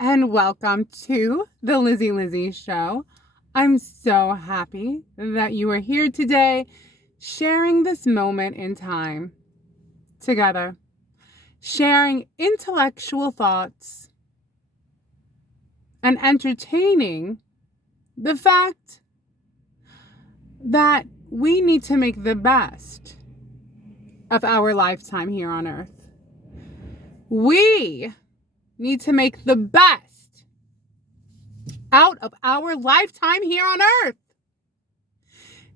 and welcome to the Lizzie Show. I'm so happy that you are here today sharing this moment in time together, sharing intellectual thoughts and entertaining the fact that we need to make the best of our lifetime here on earth. We need to make the best out of our lifetime here on earth,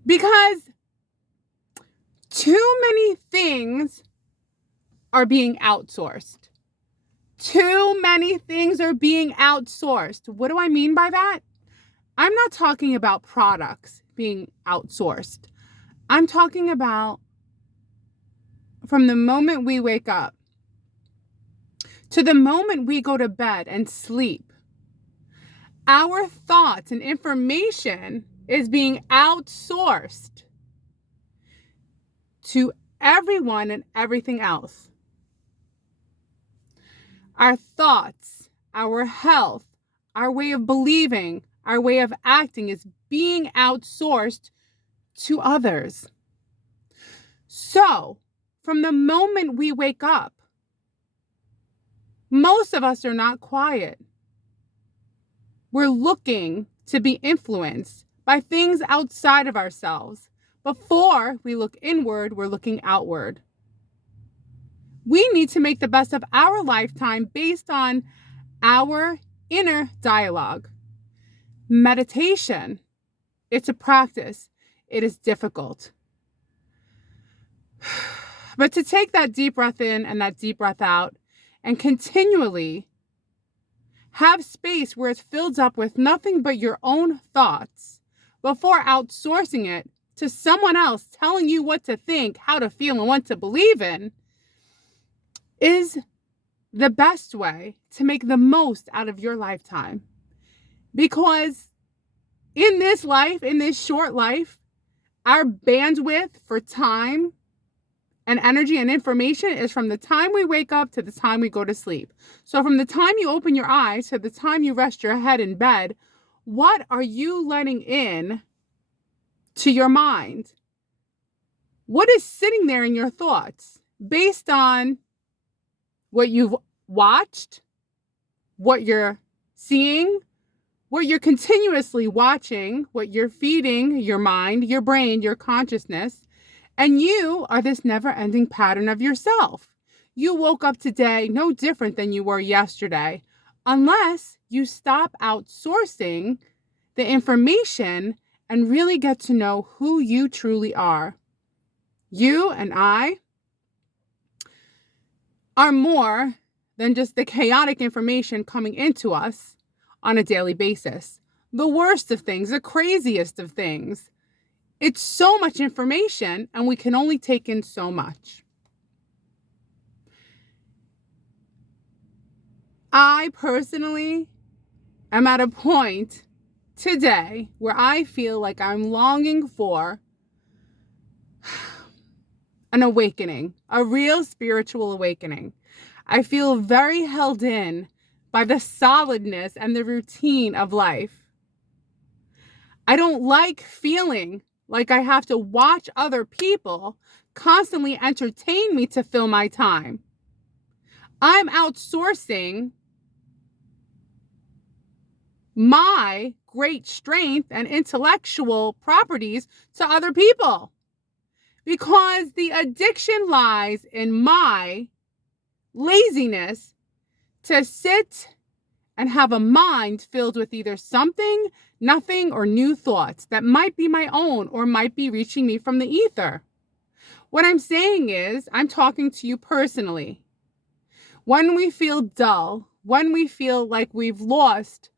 because too many things are being outsourced. Too many things are being outsourced. What do I mean by that? I'm not talking about products being outsourced. I'm talking about from the moment we wake up to the moment we go to bed and sleep. Our thoughts and information is being outsourced to everyone and everything else. Our thoughts, our health, our way of believing, our way of acting is being outsourced to others. So, from the moment we wake up, most of us are not quiet. We're looking to be influenced by things outside of ourselves. Before we look inward, we're looking outward. We need to make the best of our lifetime based on our inner dialogue. Meditation, it's a practice. It is difficult. But to take that deep breath in and that deep breath out and continually have space where it's filled up with nothing but your own thoughts before outsourcing it to someone else telling you what to think, how to feel, and what to believe in is the best way to make the most out of your lifetime. Because in this life, in this short life, our bandwidth for time and energy and information is from the time we wake up to the time we go to sleep. So from the time you open your eyes to the time you rest your head in bed, what are you letting in to your mind? What is sitting there in your thoughts based on what you've watched, what you're seeing, what you're continuously watching, what you're feeding your mind, your brain, your consciousness? And you are this never-ending pattern of yourself. You woke up today no different than you were yesterday, unless you stop outsourcing the information and really get to know who you truly are. You and I are more than just the chaotic information coming into us on a daily basis. The worst of things, the craziest of things. It's so much information, and we can only take in so much. I personally am at a point today where I feel like I'm longing for an awakening, a real spiritual awakening. I feel very held in by the solidness and the routine of life. I don't like feeling like I have to watch other people constantly entertain me to fill my time. I'm outsourcing my great strength and intellectual properties to other people, because the addiction lies in my laziness to sit and have a mind filled with either something, nothing, or new thoughts that might be my own or might be reaching me from the ether. What I'm saying is, I'm talking to you personally. When we feel dull, when we feel like we've lost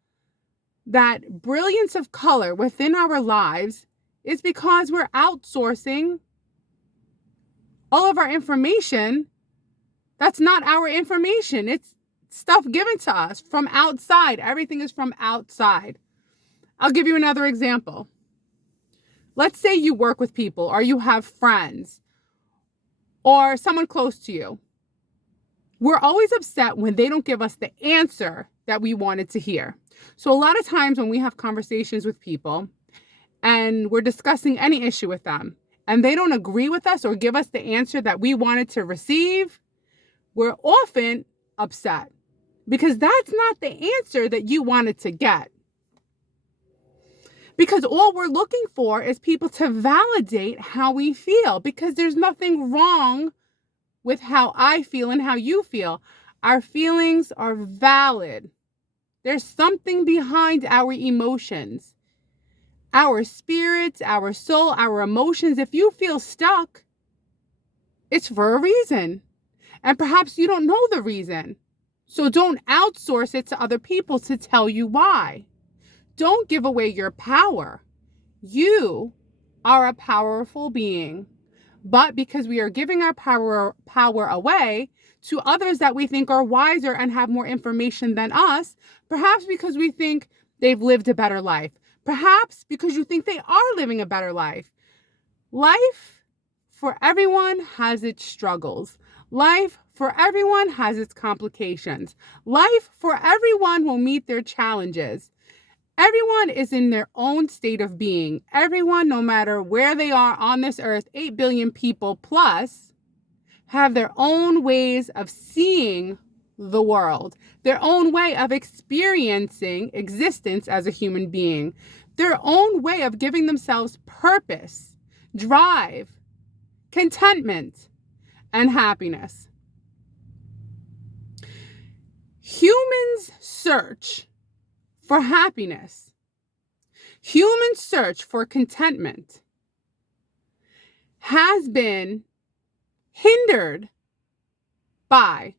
that brilliance of color within our lives, is because we're outsourcing all of our information. That's not our information. It's stuff given to us from outside. Everything is from outside. I'll give you another example. Let's say you work with people, or you have friends, or someone close to you. We're always upset when they don't give us the answer that we wanted to hear. So a lot of times when we have conversations with people and we're discussing any issue with them and they don't agree with us or give us the answer that we wanted to receive, we're often upset because that's not the answer that you wanted to get. Because all we're looking for is people to validate how we feel, because there's nothing wrong with how I feel and how you feel. Our feelings are valid. There's something behind our emotions, our spirits, our soul, our emotions. If you feel stuck, it's for a reason. And perhaps you don't know the reason. So don't outsource it to other people to tell you why. Don't give away your power. You are a powerful being. But because we are giving our power away to others that we think are wiser and have more information than us, perhaps because we think they've lived a better life, perhaps because you think they are living a better life. Life for everyone has its struggles. Life for everyone has its complications. Life for everyone will meet their challenges. Everyone is in their own state of being. Everyone, no matter where they are on this earth, 8 billion people plus, have their own ways of seeing the world, their own way of experiencing existence as a human being, their own way of giving themselves purpose, drive, contentment, and happiness. Humans search for happiness. Human search for contentment has been hindered by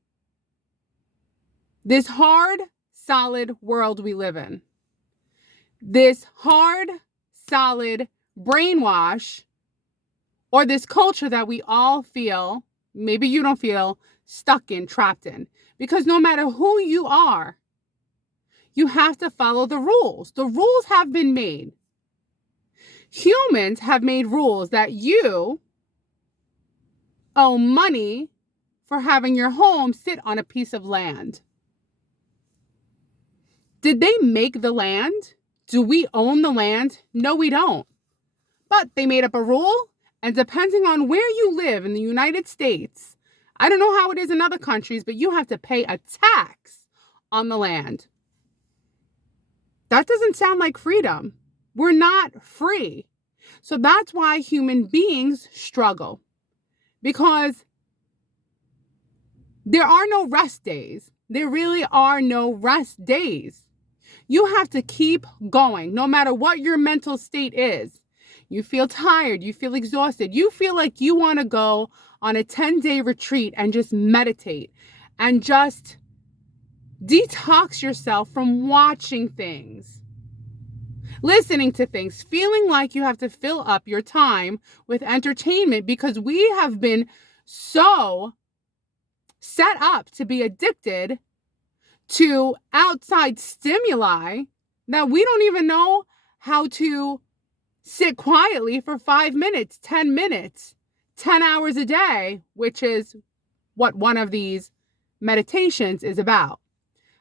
this hard, solid world we live in. This hard, solid brainwash, or this culture that we all feel, maybe you don't feel, stuck in, trapped in. Because no matter who you are, you have to follow the rules. The rules have been made. Humans have made rules that you owe money for having your home sit on a piece of land. Did they make the land? Do we own the land? No, we don't. But they made up a rule, and depending on where you live in the United States, I don't know how it is in other countries, but you have to pay a tax on the land. That doesn't sound like freedom. We're not free. So that's why human beings struggle, because there are no rest days. There really are no rest days. You have to keep going no matter what your mental state is. You feel tired. You feel exhausted. You feel like you want to go on a 10-day retreat and just meditate and just detox yourself from watching things, listening to things, feeling like you have to fill up your time with entertainment, because we have been so set up to be addicted to outside stimuli that we don't even know how to sit quietly for 5 minutes, 10 minutes, 10 hours a day, which is what one of these meditations is about.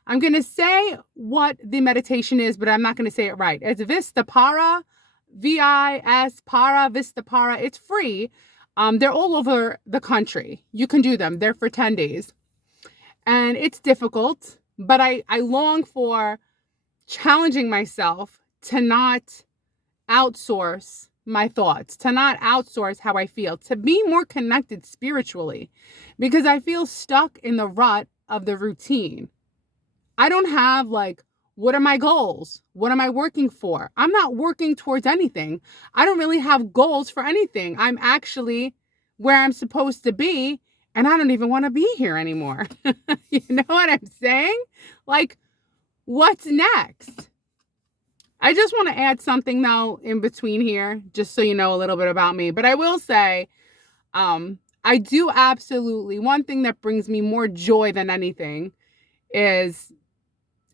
I'm going to say what the meditation is, but I'm not going to say it right. It's Vistapara, V-I-S, Para, Vistapara. It's free. They're all over the country. You can do them. They're for 10 days. And it's difficult, but I long for challenging myself to not outsource my thoughts, to not outsource how I feel, to be more connected spiritually, because I feel stuck in the rut of the routine. I don't have what are my goals? What am I working for? I'm not working towards anything. I don't really have goals for anything. I'm actually where I'm supposed to be, and I don't even want to be here anymore. You know what I'm saying? What's next? I just want to add something though in between here, just so you know a little bit about me. But I will say, I do absolutely, one thing that brings me more joy than anything is,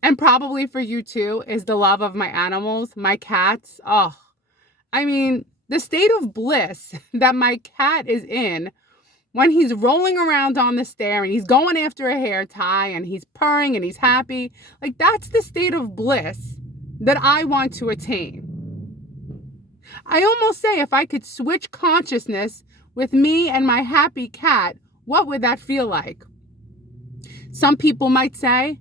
and probably for you too, is the love of my animals, my cats. The state of bliss that my cat is in when he's rolling around on the stair and he's going after a hair tie and he's purring and he's happy, like that's the state of bliss that I want to attain. I almost say if I could switch consciousness with me and my happy cat, what would that feel like? Some people might say,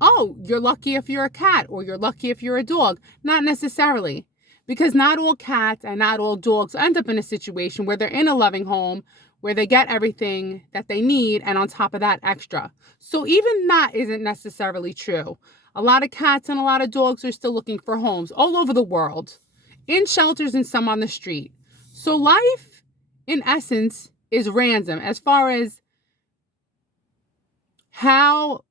oh, you're lucky if you're a cat or you're lucky if you're a dog. Not necessarily, because not all cats and not all dogs end up in a situation where they're in a loving home, where they get everything that they need, and on top of that, extra. So even that isn't necessarily true. A lot of cats and a lot of dogs are still looking for homes all over the world, in shelters and some on the street. So life, in essence, is random as far as how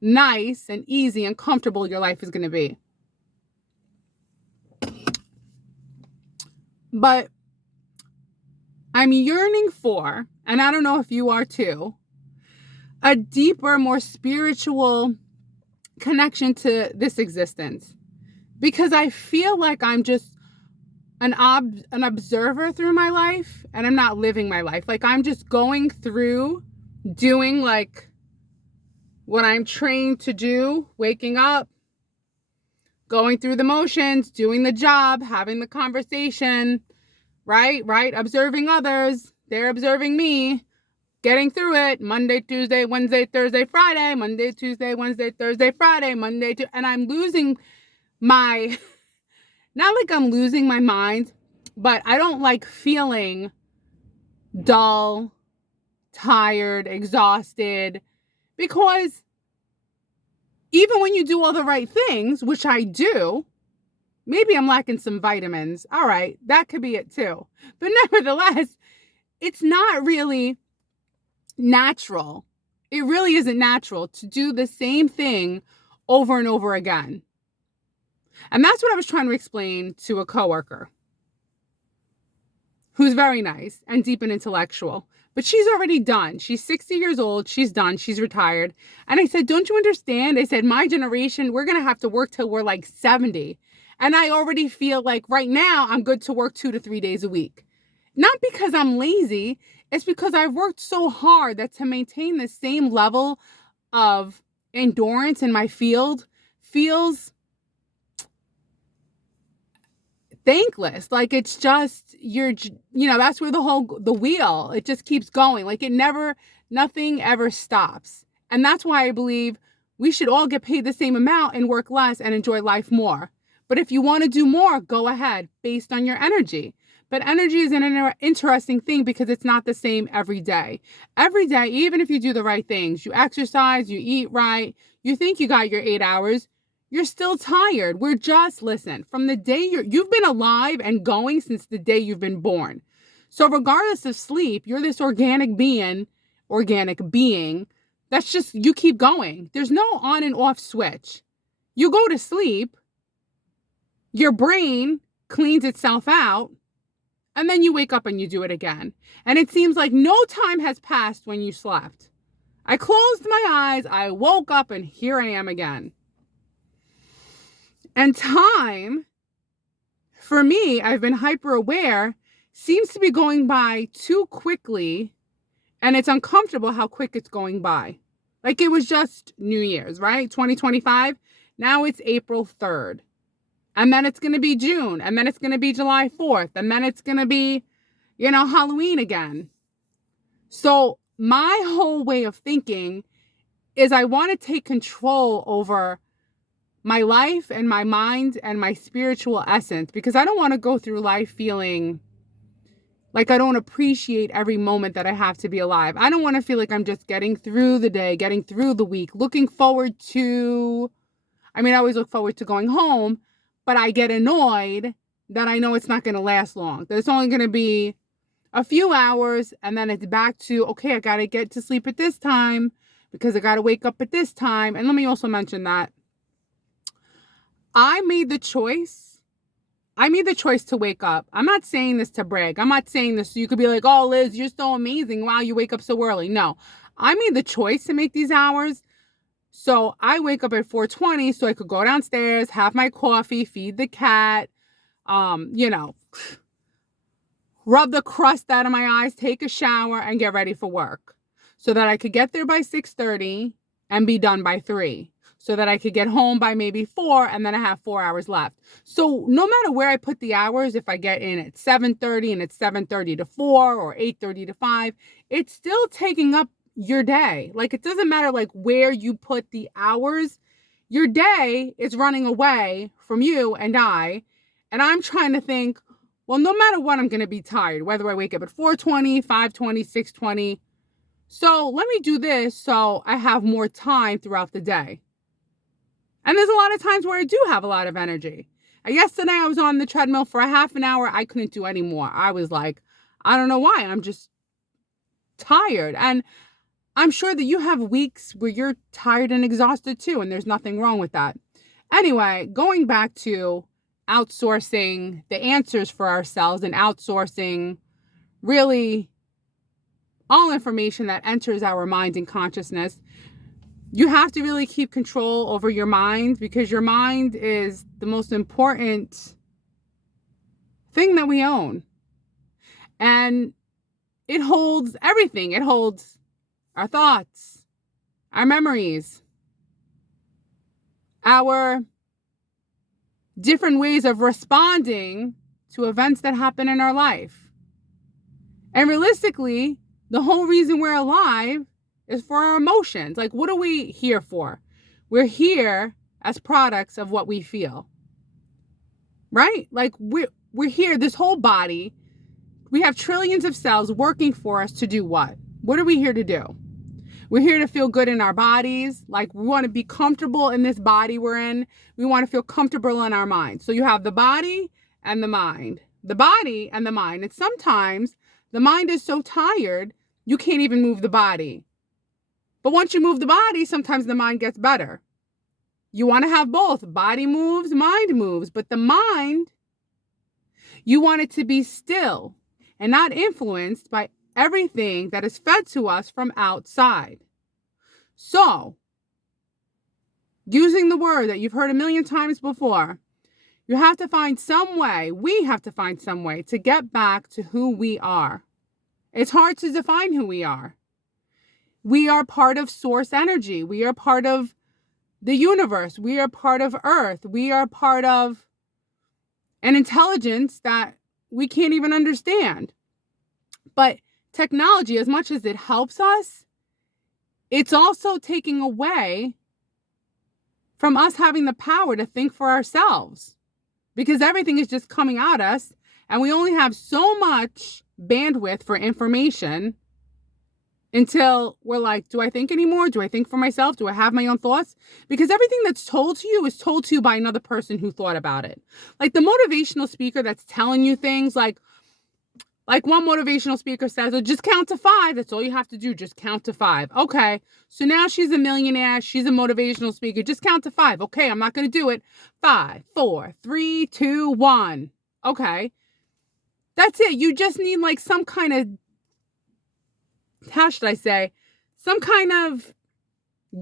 nice and easy and comfortable your life is going to be. But I'm yearning for, and I don't know if you are too, a deeper, more spiritual connection to this existence. Because I feel like I'm just an observer through my life, and I'm not living my life. Like I'm just going through, doing like what I'm trained to do, waking up, going through the motions, doing the job, having the conversation, right? Observing others. They're observing me, getting through it. Monday, Tuesday, Wednesday, Thursday, Friday, Monday, Tuesday, Wednesday, Thursday, Friday, and I'm losing my, not like I'm losing my mind, but I don't like feeling dull, tired, exhausted, because even when you do all the right things, which I do, maybe I'm lacking some vitamins. All right, that could be it too. But nevertheless, it's not really natural. It really isn't natural to do the same thing over and over again. And that's what I was trying to explain to a coworker who's very nice and deep and intellectual. But she's already done. She's 60 years old. She's done. She's retired. And I said, don't you understand? I said, my generation, we're going to have to work till we're like 70. And I already feel like right now I'm good to work 2 to 3 days a week. Not because I'm lazy. It's because I've worked so hard that to maintain the same level of endurance in my field feels thankless. Like it's just, that's where the wheel, it just keeps going. Like nothing ever stops. And that's why I believe we should all get paid the same amount and work less and enjoy life more. But if you want to do more, go ahead based on your energy. But energy is an interesting thing because it's not the same every day. Every day, even if you do the right things, you exercise, you eat right, you think you got your 8 hours, you're still tired. Listen, from the day you've been alive and going since the day you've been born. So regardless of sleep, you're this organic being that's just, you keep going. There's no on and off switch. You go to sleep, your brain cleans itself out, and then you wake up and you do it again. And it seems like no time has passed when you slept. I closed my eyes, I woke up, and here I am again. And time, for me, I've been hyper aware, seems to be going by too quickly, and it's uncomfortable how quick it's going by. Like it was just New Year's, right? 2025. Now it's April 3rd. And then it's going to be June. And then it's going to be July 4th. And then it's going to be, Halloween again. So my whole way of thinking is I want to take control over my life and my mind and my spiritual essence, because I don't want to go through life feeling like I don't appreciate every moment that I have to be alive. I don't want to feel like I'm just getting through the day, getting through the week, looking forward to, I always look forward to going home, but I get annoyed that I know it's not going to last long. That it's only going to be a few hours and then it's back to, okay, I got to get to sleep at this time because I got to wake up at this time. And let me also mention that I made the choice to wake up. I'm not saying this to brag. I'm not saying this so you could be like, oh, Liz, you're so amazing. Wow, you wake up so early. No, I made the choice to make these hours. So I wake up at 4:20 so I could go downstairs, have my coffee, feed the cat, rub the crust out of my eyes, take a shower, and get ready for work so that I could get there by 6:30 and be done by 3, so that I could get home by maybe 4, and then I have 4 hours left. So no matter where I put the hours, if I get in at 7:30 and it's 7:30 to 4 or 8:30 to 5, it's still taking up your day. Like, it doesn't matter like where you put the hours. Your day is running away from you and I'm trying to think, well, no matter what, I'm going to be tired, whether I wake up at 4:20, 5:20, 6:20. So let me do this so I have more time throughout the day. And there's a lot of times where I do have a lot of energy. Yesterday, I was on the treadmill for a half an hour. I couldn't do any more. I was like, I don't know why. I'm just tired. And I'm sure that you have weeks where you're tired and exhausted too, and there's nothing wrong with that. Anyway, going back to outsourcing the answers for ourselves and outsourcing really all information that enters our mind and consciousness, you have to really keep control over your mind, because your mind is the most important thing that we own. And it holds everything. It holds our thoughts, our memories, our different ways of responding to events that happen in our life. And realistically, the whole reason we're alive is for our emotions. Like, what are we here for? We're here as products of what we feel, right? Like, we're here, this whole body, we have trillions of cells working for us to do what? What are we here to do? We're here to feel good in our bodies. Like, we want to be comfortable in this body we're in. We want to feel comfortable in our mind. So you have the body and the mind. The body and the mind. And sometimes the mind is so tired, you can't even move the body. But once you move the body, sometimes the mind gets better. You want to have both. Body moves, mind moves. But the mind, you want it to be still and not influenced by everything that is fed to us from outside. So, using the word that you've heard a million times before, you have to find some way, we have to find some way to get back to who we are. It's hard to define who we are. We are part of source energy. We are part of the universe. We are part of Earth. We are part of an intelligence that we can't even understand. But technology, as much as it helps us, it's also taking away from us having the power to think for ourselves, because everything is just coming at us and we only have so much bandwidth for information until we're like, do I think anymore? Do I think for myself? Do I have my own thoughts? Because everything that's told to you is told to you by another person who thought about it. Like the motivational speaker that's telling you things like one motivational speaker says, oh, just count to 5. That's all you have to do. Just count to 5. Okay. So now she's a millionaire. She's a motivational speaker. Just count to 5. Okay. I'm not going to do it. 5, 4, 3, 2, 1. Okay. That's it. You just need like some kind of, how should I say, some kind of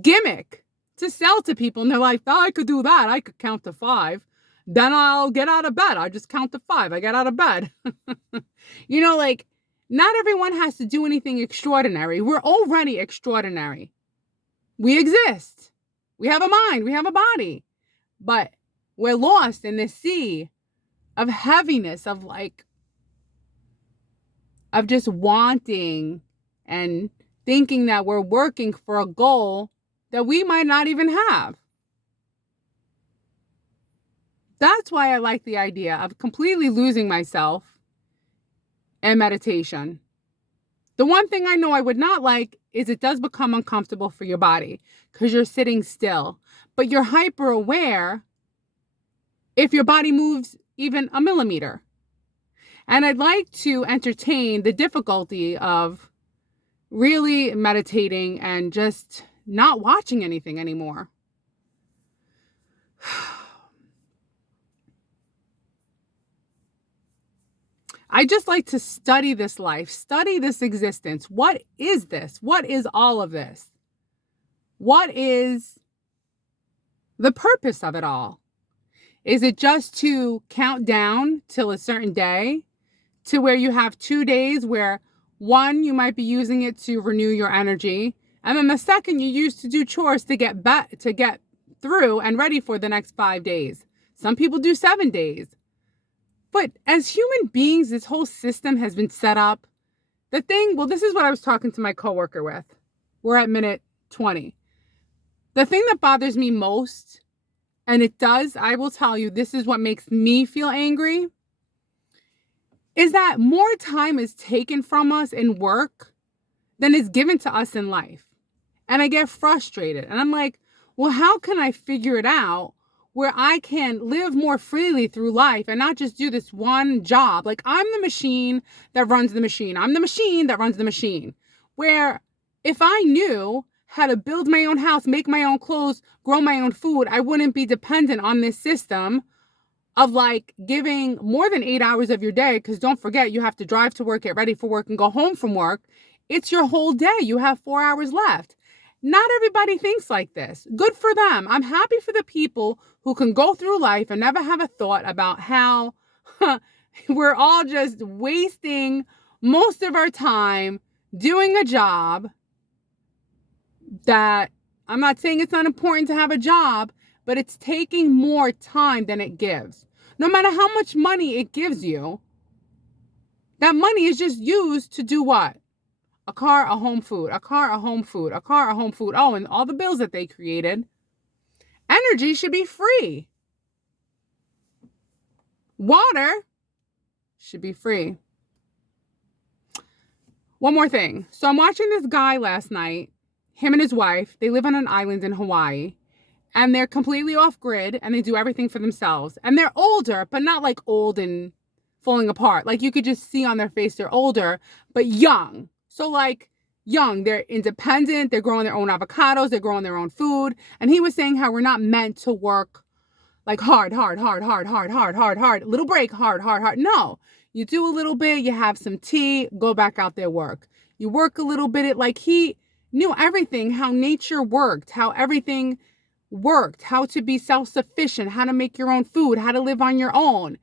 gimmick to sell to people. And they're like, oh, I could do that. I could count to 5. Then I'll get out of bed. I just count to 5. I get out of bed. You know, like, not everyone has to do anything extraordinary. We're already extraordinary. We exist. We have a mind. We have a body. But we're lost in this sea of heaviness, of just wanting and thinking that we're working for a goal that we might not even have. That's why I like the idea of completely losing myself in meditation. The one thing I know I would not like is it does become uncomfortable for your body because you're sitting still, but you're hyper aware if your body moves even a millimeter. And I'd like to entertain the difficulty of really meditating and just not watching anything anymore. I just like to study this life, study this existence. What is this? What is all of this? What is the purpose of it all? Is it just to count down till a certain day to where you have 2 days where one, you might be using it to renew your energy. And then the second you use to do chores to get through and ready for the next 5 days. Some people do 7 days. But as human beings, this whole system has been set up. This is what I was talking to my coworker with. We're at minute 20. The thing that bothers me most, and I will tell you, this is what makes me feel angry, is that more time is taken from us in work than is given to us in life. And I get frustrated. And I'm like, well, how can I figure it out where I can live more freely through life and not just do this one job? Like, I'm the machine that runs the machine. I'm the machine that runs the machine. Where if I knew how to build my own house, make my own clothes, grow my own food, I wouldn't be dependent on this system of like giving more than 8 hours of your day. Because don't forget, you have to drive to work, get ready for work, and go home from work. It's your whole day. You have 4 hours left. Not everybody thinks like this. Good for them. I'm happy for the people who can go through life and never have a thought about how we're all just wasting most of our time doing a job that, I'm not saying it's not important to have a job, but it's taking more time than it gives. No matter how much money it gives you, that money is just used to do what? A car, a home, food, a car, a home, food, a car, a home, food. Oh, and all the bills that they created. Energy should be free. Water should be free. One more thing. So I'm watching this guy last night, him and his wife. They live on an island in Hawaii. And they're completely off grid and they do everything for themselves. And they're older, but not like old and falling apart. Like you could just see on their face they're older, but young. So like young, they're independent, they're growing their own avocados, they're growing their own food. And he was saying how we're not meant to work like hard. Little break, hard. No, you do a little bit, you have some tea, go back out there, work. You work a little bit. Like he knew everything, how nature worked, how everything worked, how to be self-sufficient, how to make your own food, how to live on your own.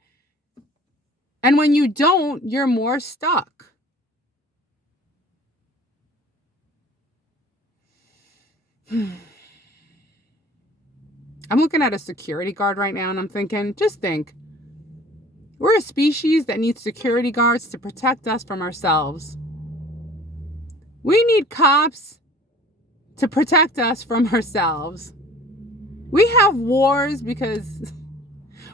And when you don't, you're more stuck. I'm looking at a security guard right now and I'm thinking, just think, we're a species that needs security guards to protect us from ourselves. We need cops to protect us from ourselves. We have wars because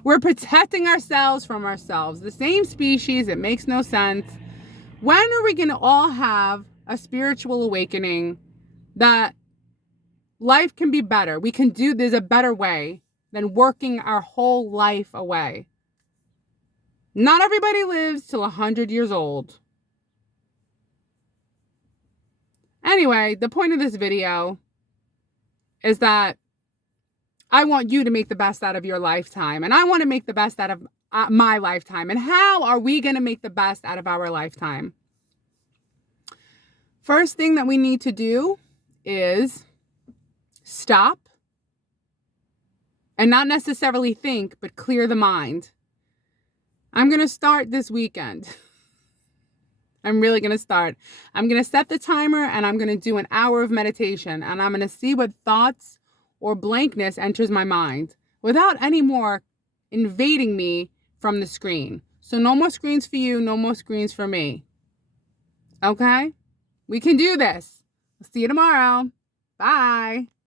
we're protecting ourselves from ourselves. The same species, it makes no sense. When are we going to all have a spiritual awakening that life can be better? There's a better way than working our whole life away. Not everybody lives till 100 years old. Anyway, the point of this video is that I want you to make the best out of your lifetime. And I want to make the best out of my lifetime. And how are we going to make the best out of our lifetime? First thing that we need to do is stop and not necessarily think, but clear the mind. I'm going to start this weekend. I'm really going to start. I'm going to set the timer and I'm going to do an hour of meditation. And I'm going to see what thoughts or blankness enters my mind without any more invading me from the screen. So no more screens for you, no more screens for me. Okay? We can do this. See you tomorrow. Bye.